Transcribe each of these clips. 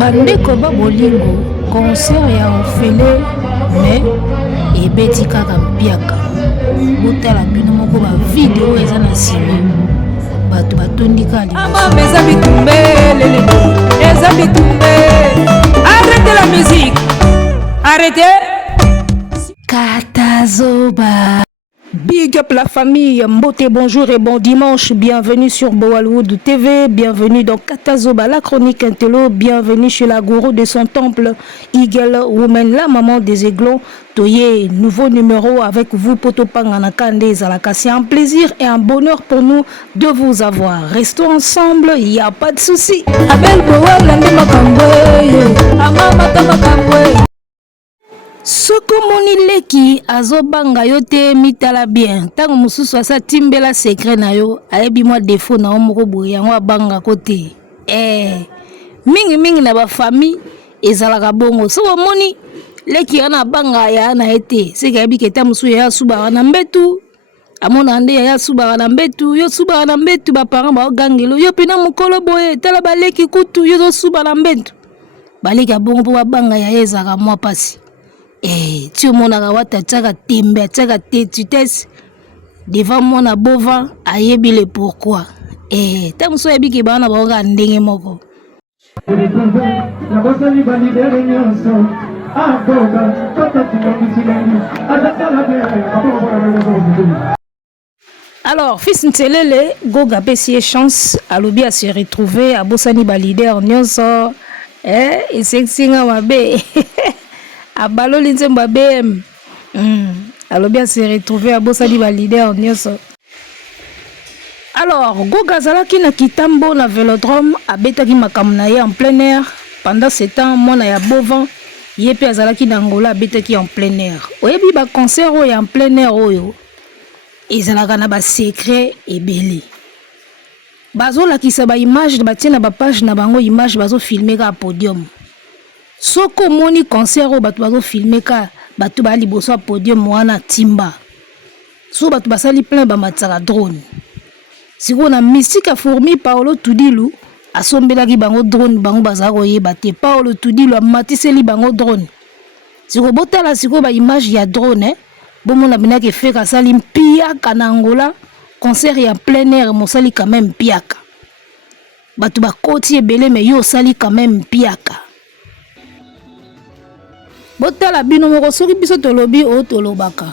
bandeko ba bolingo concert ya ofele mais ebeti kaka mpiaka botala bino moko ba video eza na nsima bato batondika liboso eza bitumbe lele eza bitumbe. Arrêtez la musique, arrêtez. Katazoba. Big up la famille, Mbote, bonjour et bon dimanche, bienvenue sur Boalwood TV, bienvenue dans Katazoba, la chronique intello, bienvenue chez la gourou de son temple, Eagle Woman, la maman des aiglons, Toye, nouveau numéro avec vous, Potopanganakande Zalaka. C'est un plaisir et un bonheur pour nous de vous avoir. Restons ensemble, il n'y a pas de souci. Abel Boal, Soko moni leki azobanga yo te mitala bien tango mususu asa timbela secret na yo ayebi mwa défaut na omoko boye yango abanga kote mingi na ba famille ezalaka bongo soko moni leki yana banga ya na ete seka yebi keta musu ya suba na mbetu amona ande ya suba na mbetu yo suba na mbetu ba parents ba gangelo yo pina mukolo boye tala ba leki kutu yo suba na mbetu baleka bongo po banga ya ezaka mwa pasi. Tu monaka wata tchaka tembe tchaka tetutes devant mona bova ayebile pourquoi ta muso yebi ke bana baoka ndenge moko. Alors fils Ntelele Goga pesi chance alobi à se retrouver à Bosani ba leader nyonso et sexinga mabe Abalo Linzemba BM. Alors bien se retrouver à Bossadi ba leader nyonso. Alors Goga zalaki na Kitambo na Vélodrome abetaki makambo na ye en plein air pendant ce temps mona ya Bovan yepe azalaki na Angola abetaki en plein air. Oyebi ba concert oyo en plein air oyo ezalaka na ba secret ebele. Bazo lakisa ba image de batie na ba page na bango image bazo filmer ka podium. Soko moni concert o batu bazo filmer ka batu ba liboso podium wana timba so batu basali plein ba matsaka drone siko na Mystique Fourmi Paolo Tudilu asombelaki bango drone bango bazako yeba te Paolo Tudilu amatiseli bango drone siko botala siko ba image ya drone bomona binaki feka sali mpiaka na Angola concert ya plein air mosali quand même mpiaka batu bakoti ebele mais yo sali quand même mpiaka. Botala bino moko soki biso tolobi o tolobaka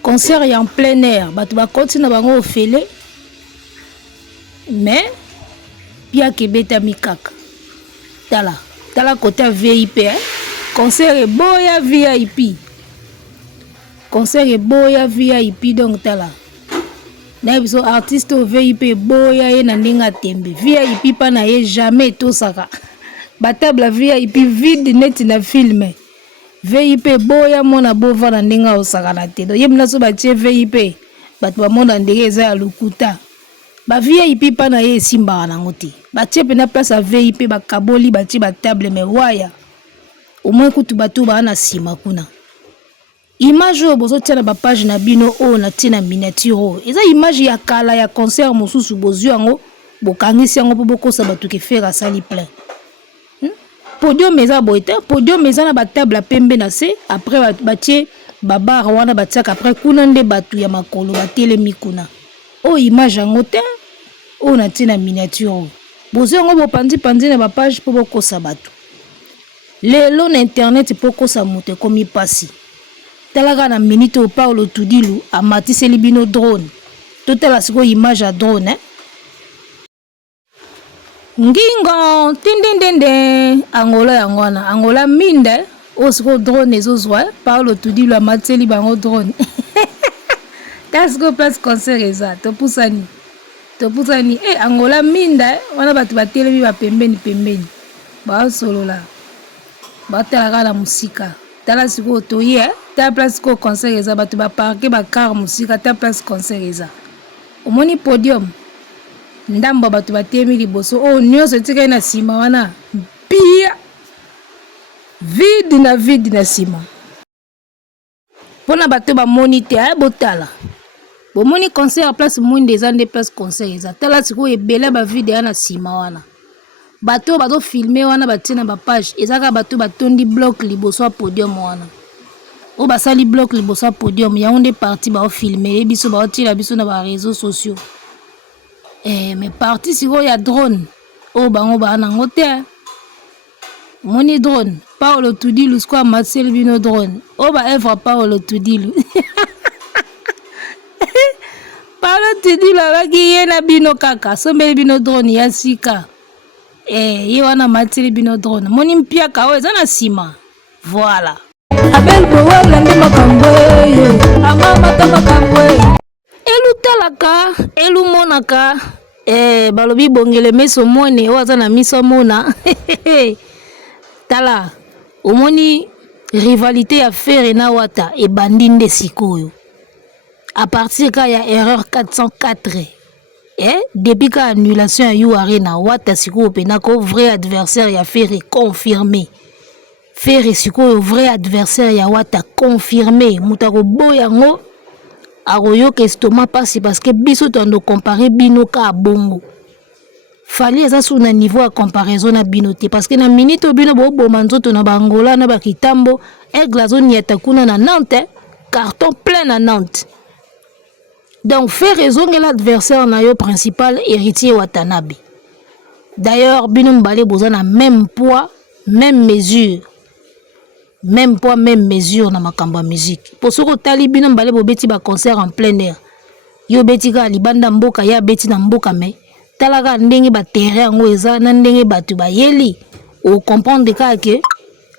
concert en plein air batu bakoti na bango ofele mais pia kebeta mikaka tala côté VIP concert boya VIP donc tala na biso artiste au VIP boya ye na ndinga tembe VIP pa na ye jamais tosaka batable VIP vide net na filme VIP boya mona bova na ndinga osakana te do yebina so batie VIP bato bamona ndenge eza ya lukuta ba VIP pa na ye simba na ngoti batie pena place ya VIP bakaboli batie ba table me waya au moins kutu bato ba na sima kuna image o bozo tia na ba page na bino o na tia na miniature eza image ya kala ya concert mosusu bozu yango bokangisi yango po bokosa bato ke faire sali plein. Podium eza boite podium eza na ba table pembe na se après batie babar wana batiaka après kuna nde batu ya makolo batelemi kuna o image yango te o na tina miniature bozo yango bopandi na ba page po bokosa batu lelo na internet po kosa moto komi pasi talaka na minute o Paolo Tudilu amatiseli bino drone totala siko image ya drone Ngingo tindindinde Angola yangwana Angola minde osiko drone ezozwa Paolo Tudilu amateli bango drone tasiko place concert eza topusani Angola minde wana batu batelemi ba pembeni ba solola batala na musika tala siko toye ta place ko concert eza batu ba parker ba car musika ta place concert eza omoni podium ndamba batu batemi liboso o nyonso tika na sima wana pia vide na sima pona batu ba moniteur botala bomoni concert place mwinde eza nde place concert eza tala siko ebele ba vide na sima wana bato bato filmer wana batie na ba page ezaka bato batondi bloc liboso ya podium wana o basali bloc liboso ya podium yango nde parti bao filmer biso bao tila biso na ba réseaux sociaux mais parti siko ya drone o bango ba nango te moni drone Paolo Tudilu squad Marcel Bino drone o ba evra Paolo Tudilu Paolo Tudilu abaki ye na bino kaka sombeli bino drone ya sika ye wana Marcel Bino drone moni mpiaka o eza na sima voilà Abel Bowala ndi makambo amamata makambo elu talaka elu monaka balobi bongele meso mone o aza na miso mona tala omoni rivalité ya Ferre na Wata ebandi nde sikoyo à partir ka ya erreur 404 depuis ka annulation ya Yuare na Wata sikoyo penako vrai adversaire ya Ferre confirmé Ferre sikoyo vrai adversaire ya Wata confirmé mutako boyango akoyoka estomac pasi parce que biso tondo comparer bino ka bongo fali eza sur na niveau à comparaison na bino te parce que na minute bino bo boma nzoto na bangola na bakitambo Aigle yata kuna na Nantes carton plein na Nantes donc fait raison que l'adversaire na yo principal héritier Watanabe d'ailleurs bino mbale boza na même poids même mesure na makamba musique pour ce que tali bino mbale bo beti ba concert en plein air yo beti ka libanda mboka ya beti na mboka mais talaka ndenge ba terrain yango eza na ndenge batu ba yeli o comprendre ka ke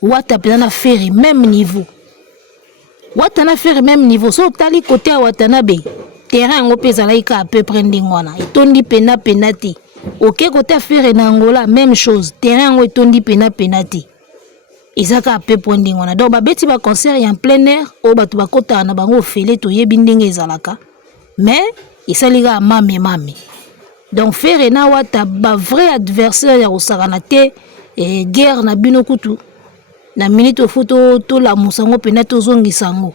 Wata pena na Ferre même niveau Wata na Ferre même niveau so tali côté ya Watanabe terrain yango pesa laika à peu près ndenge wana etondi pena penati OK côté ya Ferre na Angola même chose terrain yango etondi pena penati ezaka à peu près ndenge wana donc ba beti ba concert en plein air o batu ba kota na bango fele to yebi ndenge ezalaka mais esalika mame donc Ferre na Wata ba vrai adversaire ya osakana te guerre na bino kutu na minute photo to la musango pena to zongi sango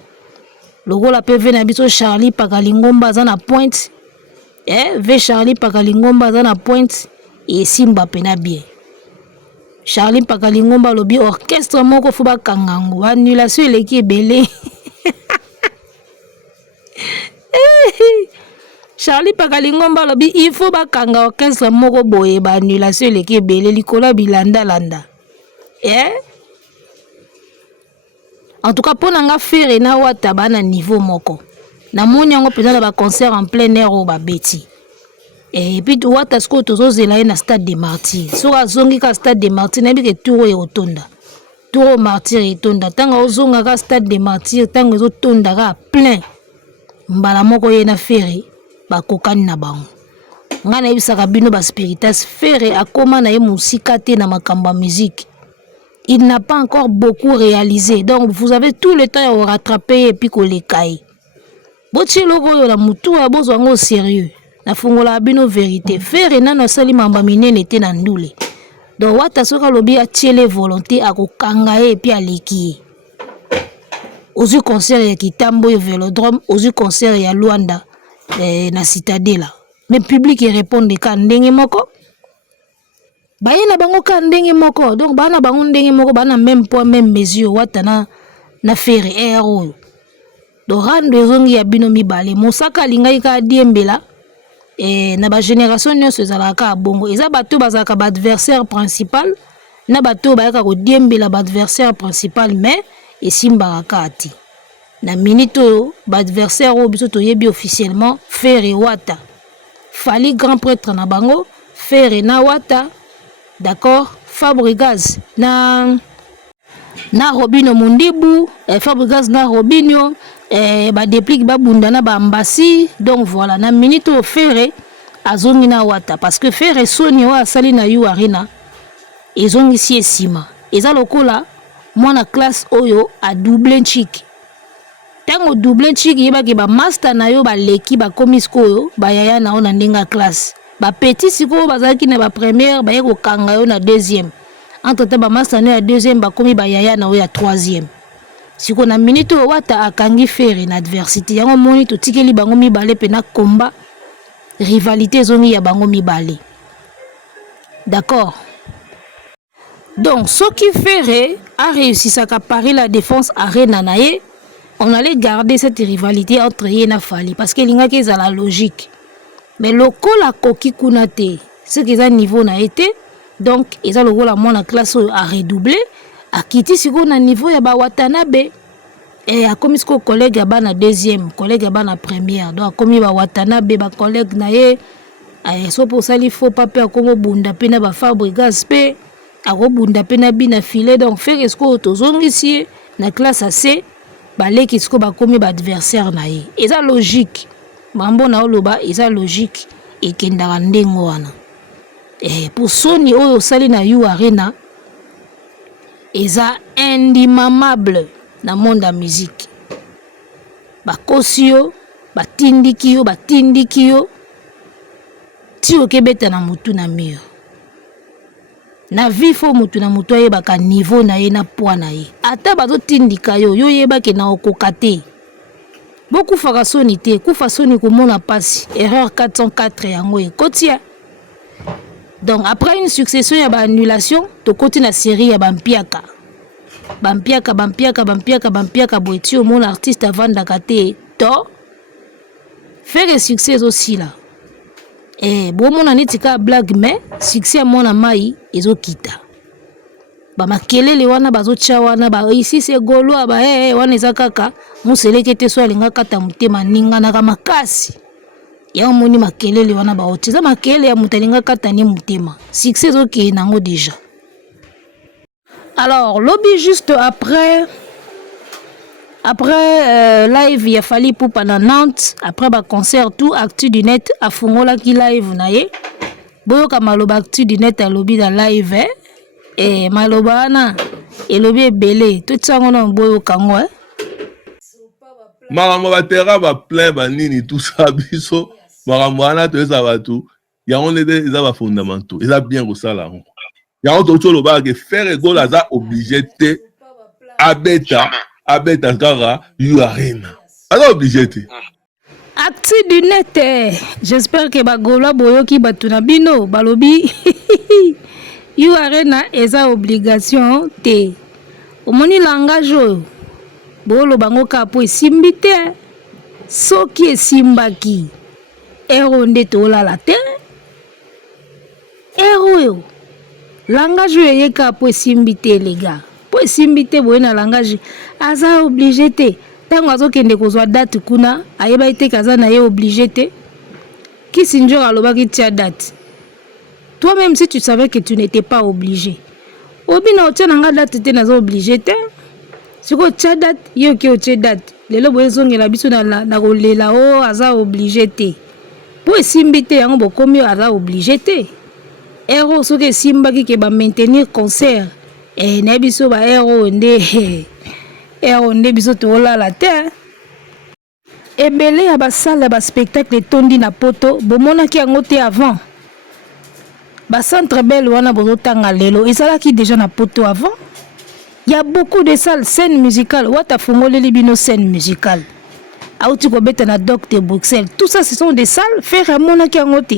lokola PV na biso Charlie Pakalingomba za na pointe ve Charlie Pakalingomba za na pointe et simba pena bien Charlie Pakalingomba lobi orchestre moko fo ba kangango annulation eleki ebele Charlie Pakalingomba lobi il faut ba kanga orchestre moko boye ba annulation eleki ebele likola bilanda landa en tout cas pour nga Ferre na Wata bana niveau moko na moni yango peza ba concert en plein air o ba beti et puis Wata sko tozo zela na stade des martyrs so azongi ka stade des martyrs na bike tour ya otonda tour martyr etonda tanga ozonga ka stade des martyrs tanga zo tonda ka plein mbala moko ye na Ferre ba kokani na bango ngana yebisaka bino ba spiritas Ferre akoma na ye musika te na makamba musique. Il n'a pas encore beaucoup réalisé. Donc, vous avez tout le temps à rattraper et puis qu'on les caille. Bochi logo la mutu a besoin au sérieux. Na fungola bino vérité. Ferre na no sali mamba minene te na ndule. Donc, Wata soka lobi a tiele volonté à kokanga et puis à leki. Ozu concert ya Kitambo ya Vélodrome, ozu concert ya Luanda na Citadela. Mais public répond de ka ndenge moko. Bayena bango ka ndenge moko donc bana bango ndenge moko bana même poids même mesure Wata na Ferre oyo do rando ezongi ya bino mibale mosaka lingai ka diembela na ba génération nyonso ezalaka bongo eza bato bazaka ba adversaire principal na bato bayaka ko diembela ba adversaire principal mais esimbaka kati na minute oyo ba adversaire oyo biso toyebi officiellement Ferre Wata fali grand prêtre na bango Ferre na Wata. D'accord, Fabregas na Robino Mundibu, Fabregas na Robinho, ba déplique ba bundana ba ambassi. Donc voilà, na minute au Ferre azongi na Wata parce que Ferre soni wa sali na yu arena. Ezongi si esima. Eza lokola mwana classe oyo a double chic. Tango double chic yeba ke ba master na yo ba leki ba komisko oyo ba yaya na ona ndinga classe. Ba petit siko bazaki na ba première ba yeko kanga yo na deuxième entre temps ba master na deuxième ba komi ba yaya na yo ya troisième siko na minute Wata akangi Ferre na adversité yango moni to tikeli bango mibale pe na combat rivalité zongi ya bango mibale d'accord Donc, ce qui ferait a réussi à accaparer la défense Arena Naye, on allait garder cette rivalité entre Yena Fali parce que l'ingaki est à la logique. Mais le col a koki kunate, ce qui est à niveau na été, donc ils ont le rôle à mon classe à redoubler, à quitter ce qu'on a niveau ya ba Watanabe et à comme ce que collègue ya ba na deuxième, collègue ya ba na première, donc comme ba Watanabe ba collègue naye, et so pour ça il faut pas perdre comme bunda pena ba Fabregas pe, à bunda pena bina filet donc faire ce que tozong ici na classe AC, ba leki ce que ba comme ba adversaire naye, et ça logique. Mambo na oloba eza logique ekendaka ndenge wana. Pour soni oyo sali na You Arena eza indimamable na monde ya musique. Bakosi yo, batindiki yo, ti okebeta na mutu na mio. Na vifo mutu na mutu ayebaka niveau na ye na poids na ye. Ata bazotindika yo, yo yebake na okoka te. Beaucoup fera sonité, kufa soni komona pasi, erreur 404 yango ekotia. Donc après une succession ya ba annulation, to koti na série ya bampiaka. Bampiaka boeti au mon artiste avant d'akate to faire le succès aussi là. Bon mon anitika blague mais succès à mon amai ezo kita. Ba makelele wana bazocha wana ba ici c'est golo ba wana ezakaka museleke te so alinga kata mutema ninga na makasi ya moni makelele wana ba otiza makelele ya mutalinga kata ni mutema succès oké nango déjà. Alors lobby juste après live il a fallu pour pendant Nantes après ba concert tout Actu du net a fungola ki live naye boyo kama loba Actu du net a lobby dans live malobana et lobby belé tout ça on a boyo kango makambo batera ba plein ba nini tout ça biso makambo wana to eza batu ya on est eza ba fondamentaux eza bien ko sala on ya on to loba que faire goal aza obligé te abeta kara You Arena aza obligé te. Actu du net j'espère que bagola boyoki batuna bino balobi You Arena eza obligation te omoni langage oyo bolo bango kapo esimbi te soki esimbaki ero nde tolala te ero yo langage oyo eyeka po esimbi te lega po esimbi te boye na langage aza obligé te ntango azokende kozwa date kuna ayeba ete kaza na ye obligé te Kissinger alobaki tia date. Toi-même, si tu savais que tu n'étais pas obligé. Obina otia nanga date te nazo obligé te. Siko tia date, yo ki otia date. Lelo boye zongela biso na kolela o aza obligé te. Po esimbi te yango bokomi aza obligé te. Ero soki esimbaki ke ba maintenir concert. Na biso ba ero nde biso tolala te. Ebele ya basala ba spectacle tondi na poto bomonaki yango te avant. Ba centre belle wana bozotanga lelo ezalaki déjà na poto avant. Il y a beaucoup de salles scène musicale wata fongoleli bino scène musicale. Auti ko beta na Docteur Bruxelles. Tout ça ce sont des salles faire monaki yango te.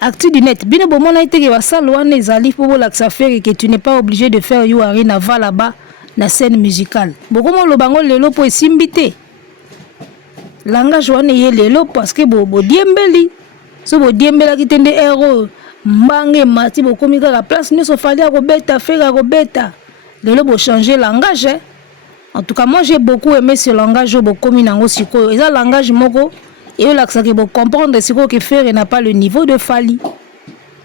Actu du net bino bomona ite ke ba salle wana ezali po bolakisa faire que tu n'es pas obligé de faire You Arena va là-bas na scène musicale. Bokomo lo bango lelo po esimbite. Langage wana ye lelo parce que bo diembeli so bo diembela kitende ero mbange mati bo komika la place ne so fali a kobeta faire kobeta lelo bo changer langage en tout cas moi j'ai beaucoup aimé ce langage bo komi nango siko eza langage moko et là ça que bo comprendre siko que faire n'a pas le niveau de Fali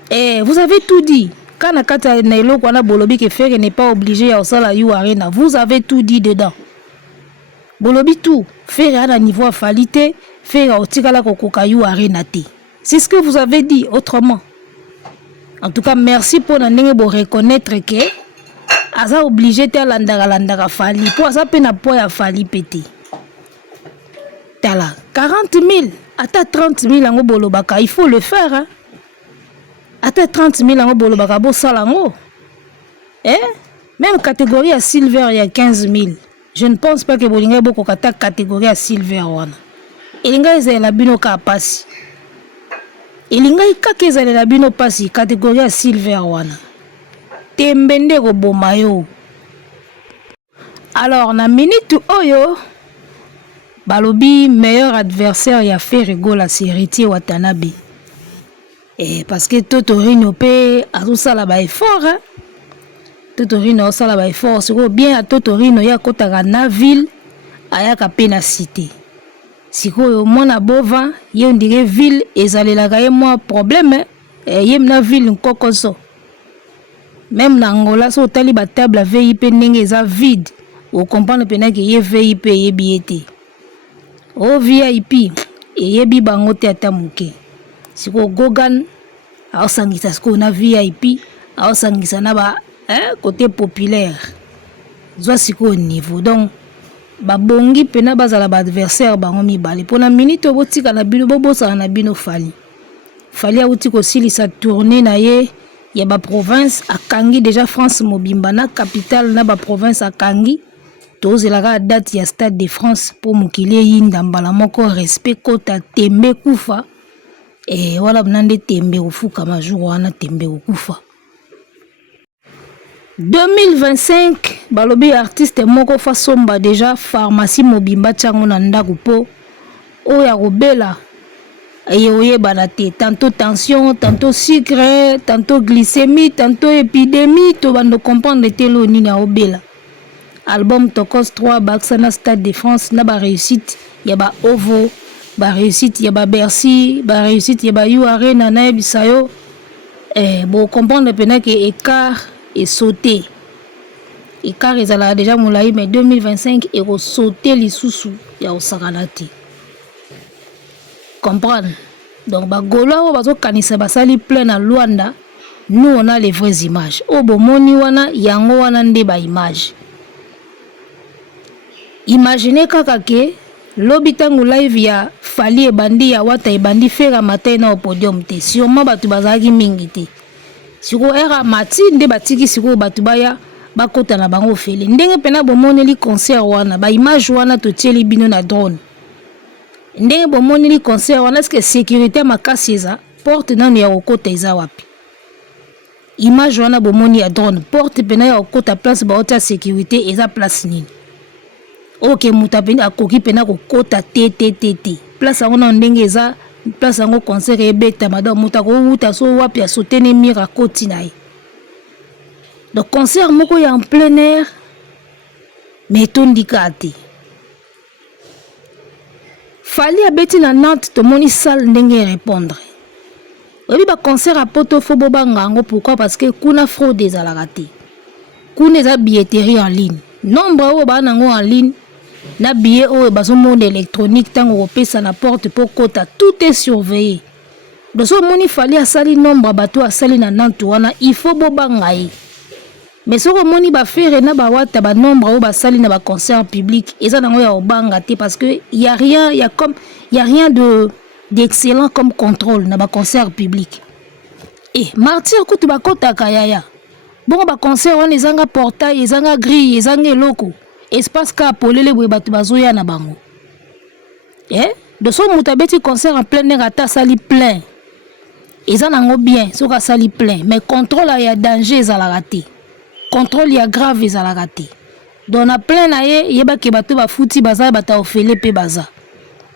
et vous avez tout dit quand na kata na eloko na bolobi que faire n'est pas obligé à osala You Arena vous avez tout dit dedans. Bolobi tout, faire à niveau affalité, faire au tigala kokoka You Arena te. C'est ce que vous avez dit autrement. En tout cas, merci pour n'enlever pour reconnaître que aza obligé te landara fali pour aza pena po ya fali pété. Tala 40 000, ata 30 000 ango bolobaka, il faut le faire hein. Ata 30 000 ango bolobaka bo salango. Même catégorie à silver il y a 15 000. Je ne pense pas que bolinga boko kata catégorie à silver wana. Elinga ezela bino ka pasi. Elinga ikaka ezela bino pasi catégorie à silver wana. tembe nde koboma yo. Alors na minute oyo balobi meilleur adversaire ya Ferregola c'est Héritier Watanabe. Et parce que Totorino pe azosala ba effort hein? Totorino osala ba effort siko bien à Totorino ya kotaka na ville ayaka pe na cité. Siko mona bova ye ndire ville ezalelaka ye moi problème ye na ville nkokoso. Même na Angola so tali ba table VIP ndenge eza vide. Au comprendre pena que ye VIP ye biete. O VIP yebi bango te ata muke. Siko Gogan aosangisa siko na VIP aosangisa na ba côté populaire. Zwa siko niveau donc ba bongi pena bazala ba adversaire bango mibale. Pona minute obotika na bino bobosa na bino fali. Fali auti ko silisa tourner na ye ya ba province akangi déjà France mobimba na capitale na ba province akangi. Tozelaka date ya Stade de France pour mukile yinda mbala moko respect kota tembe kufa et wala bnande tembe ufuka majuru wana tembe ukufa. 2025 balobi artiste moko fa somba déjà pharmacie mobimba tsango na ndaku po oya kobela oyeba na te tantôt tension tantôt sucre tantôt glycémie tantôt épidémie to bando comprendre te lo nini a obela. Album Tokos 3 Baxana Stade de France na ba réussite ya ba Ovo ba réussite ya ba Bercy ba réussite ya ba You Arena na bisayo bon comprendre pena que écart est sauté écart ezala déjà moulaï mais 2025 et au sauter les sous ya osakalati comprendre donc ba golo bazo kanisa basali plein na Luanda nous on a les vraies images o bomoni wana yango wana nde ba image. Imaginez kaka ke lobi tangu live ya Fali ebandi ya Wata ebandi fera matin na au podium te sûrement batu bazaki mingi te siko era mati nde batiki siko batu baya bakota na bango fele ndenge pena bomoneli concert wana ba image wana to tieli bino na drone ndenge bomoneli concert wana est-ce que sécurité makasi eza porte nanu ya kokota eza wapi image wana bomoni ya drone porte pena ya kokota place ba ota sécurité eza place nini. Ok mutapeni akoki pena kokota te place yango na ndenge eza place yango concert ebeta madame mutako uta so wapi a sauter ne mira koti na ye. Donc concert moko ya en plein air mais tondika te. Fali abeti na Nantes to moni salle ndenge répondre. Obi ba concert a poto fo bobanga ngo pourquoi parce que kuna fraude ezalaka te. Kuna eza billetterie en ligne. Nombre o ba nango en ligne. Na billet ou bazo monde électronique tango pesa na porte pour kota tout est surveillé. Donc so moni Fali a sali nombre bato a sali na Nantes wana il faut bobangai. Mais so moni ba faire na ba wata ba nombre ou ba sali na ba concert public eza nango ya obanga te parce que y a rien de d'excellent comme contrôle na ba concert public. Et martyr kutu ba kota kayaya. Bon ba concert wana ezanga portail ezanga grille ezanga eloko. Espace ka polele boye batu bazoya na bango. De so mutabeti concert en plein air ata sali plein. Eza nango bien, so ka sali plein, mais contrôle ya danger ezala raté. Contrôle ya grave ezala raté. Donc na plein na ye yeba ke batu ba futi baza bata ofele pe baza.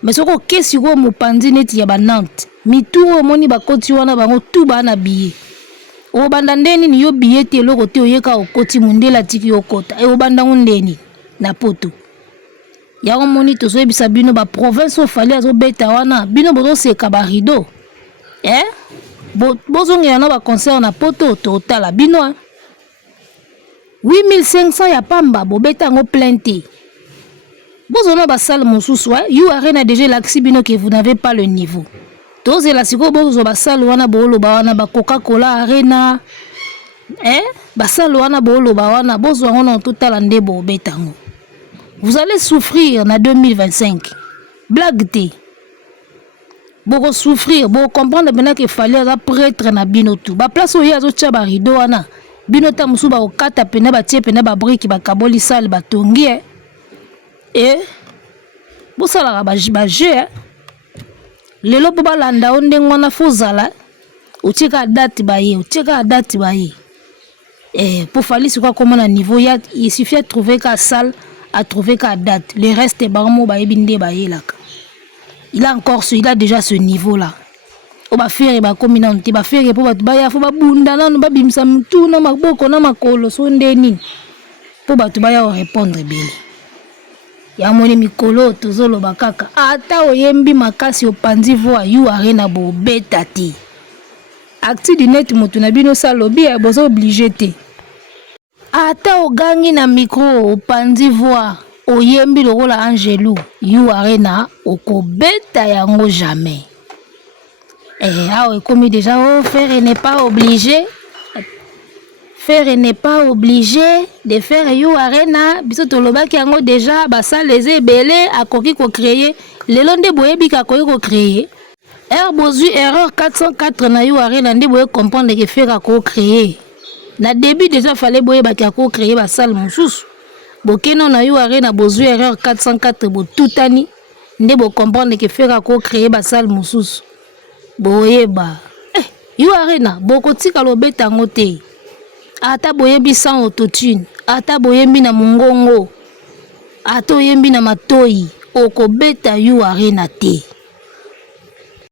Mais so ko kesi ko mupandi neti ya ba Nantes. Mituro moni ba koti wana bango tout ba na billet. O banda ndeni ni yo billet te loko te oyeka okoti mundela tiki okota. E o banda ndeni na poto ya moni to so ebisa bino ba province o Fali azo beta wana bino bozo seka ba rideau bozongela na ba concert na poto totala bino 8500 ya pamba bobeta ngo plainte bozona ba salle mosusu You Arena déjà l'axi bino que vous n'avez pas le niveau tozela siko bozo ba salle wana boloba wana ba Coca-Cola Arena ba salle wana boloba wana bozo wana totala nde bobeta ngo. Vous allez souffrir en 2025. Blague te. Beaucoup souffrir, beaucoup comprendre maintenant qu'il fallait être prêtre na binotu. Ba place où il y a d'autres chaba rideau ana. Binota musu ba okata pena ba tie pena ba brique ba kaboli sale ba tongi et bo sala ba jeu lelo bo balanda onde ngona fozala utika date ba ye utika date ba ye Pour Fally c'est quoi comment à niveau il suffit de trouver qu'à salle, à trouver qu'à date. Le reste est barmo ba ebinde ba yelaka. Il a déjà ce niveau là. On va faire ba communauté ba faire pour ba ya faut ba bunda na ba bimsa mtu na maboko na makolo sonde nini. Pour ba tu ba ya répondre bien. Ya moni mikolo tozolo bakaka. Ata oyembi makasi opanzi voix you arena bo beta ti. Acti du net moto na bino salobi ya bozo obligé te. Ata ogangi na micro opanzi voix oyembi lokola Angelou you arena okobeta yango jamais. Comme déjà faire n'est pas obligé. Faire n'est pas obligé de faire you arena biso tolobaki yango déjà basa les ebele akoki ko créer le londe boyebi ka koki ko créer erreur 404 na you arena ndi boye comprendre que faire ko créer na début déjà fallait boye ba ko créer ba salle mosusu bokeno na you arena bozu erreur 404 bo tutani ndi bo comprendre que faire ko créer ba salle mosusu boyeba you arena bokotika lobeta ngote ata boyembi sans autotune ata boyembi na mungongo ata oyembi na matoi okobeta you arena te